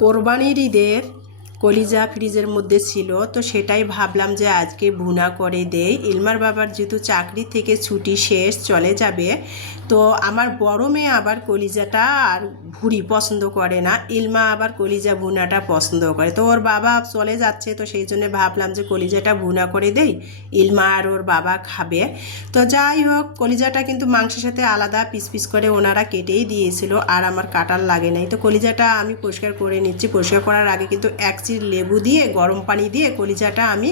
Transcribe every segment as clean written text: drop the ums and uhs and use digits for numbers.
কোরবানির ঈদের কলিজা ফ্রিজের মধ্যে ছিল, তো সেটাই ভাবলাম যে আজকে ভুনা করে দেই। ইলমার বাবার যেহেতু চাকরি থেকে ছুটি শেষ, চলে যাবে, তো আমার বড় মেয়ে আবার কলিজাটা আর ভুড়ি পছন্দ করে না, ইলমা আবার কলিজা ভুনাটা পছন্দ করে। তো ওর বাবা চলে যাচ্ছে, তো সেই জন্য ভাবলাম যে কলিজাটা ভুনা করে দেই, ইলমা আর ওর বাবা খাবে। তো যাই হোক, কলিজাটা কিন্তু মাংসের সাথে আলাদা পিস পিস করে ওনারা কেটেই দিয়েছিল, আর আমার কাটার লাগে নাই। তো কলিজাটা আমি পরিষ্কার করে নিচ্ছি। পরিষ্কার করার আগে কিন্তু এক চির লেবু দিয়ে গরম পানি দিয়ে কলিজাটা আমি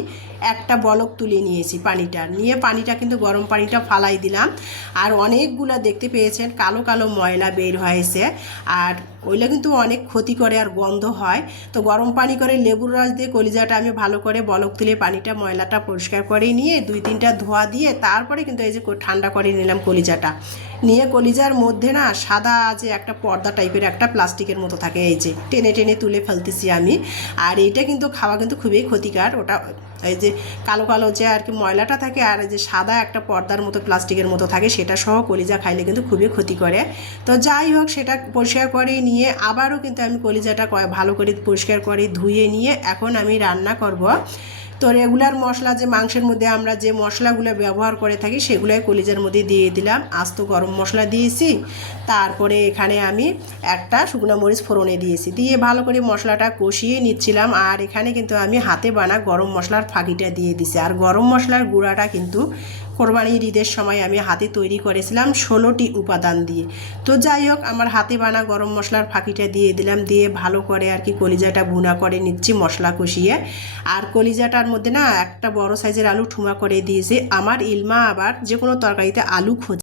একটা বলক তুলে নিয়েছি। পানিটা নিয়ে পানিটা কিন্তু গরম পানিটা ফালাই দিলাম। আর অনেকগুলো দেখতে পেয়েছেন কালো কালো ময়লা বের হয়েছে, আর ওইটা কিন্তু অনেক ক্ষতি করে আর গন্ধ হয়। তো গরম পানি করে লেবুর রস দিয়ে কলিজাটা আমি ভালো করে বলক তুলে পানিটা ময়লাটা পরিষ্কার করে নিয়ে 2-3টা ধোয়া দিয়ে তারপরে কিন্তু এই যে ঠান্ডা করে নিলাম কলিজাটা। নিয়ে কলিজার মধ্যে না সাদা যে একটা পর্দা টাইপের একটা প্লাস্টিকের মতো থাকে, এই যে টেনে টেনে তুলে ফেলতেছি আমি। আর এইটা কিন্তু খাওয়া কিন্তু খুবই ক্ষতিকর। ওটা এই যে কালো কালো যে আর কি ময়লাটা থাকে, আর এই যে সাদা একটা পর্দার মতো প্লাস্টিকের মতো থাকে, সেটা সহ কলিজা খাইলে কিন্তু খুবই ক্ষতি করে। তো যাই হোক, সেটা পরিষ্কার করে নিয়ে আবারও কিন্তু আমি কলিজাটা ভালো করে পরিষ্কার করে ধুয়ে নিয়ে এখন আমি রান্না করব। তো রেগুলার মশলা যে মাংসের মধ্যে আমরা যে মশলাগুলো ব্যবহার করে থাকি সেগুলোই কলিজার মধ্যে দিয়ে দিলাম। আস্ত গরম মশলা দিয়েছি, তারপরে এখানে আমি একটা শুকনো মরিচ ফোড়নে দিয়েছি, দিয়ে ভালো করে মশলাটা কষিয়ে নিচ্ছিলাম। আর এখানে কিন্তু আমি হাতে বানা গরম মশলার ফাঁকিটা দিয়ে দিছি। আর গরম মশলার গুঁড়াটা কিন্তু কোরবানির ঈদের সময় আমি হাতে তৈরি করেছিলাম 16টি উপাদান দিয়ে। তো যাই হোক, আমার হাতে বানা গরম মশলার ফাঁকিটা দিয়ে দিলাম, দিয়ে ভালো করে আর কি কলিজাটা ভুনা করে নিচ্ছি মশলা কষিয়ে। আর কলিজাটার মধ্যে না একটা বড় সাইজের আলু ঠুমা করে দিয়েছি। আমার ইলমা আবার যে কোনো তরকারিতে আলু খোঁজে।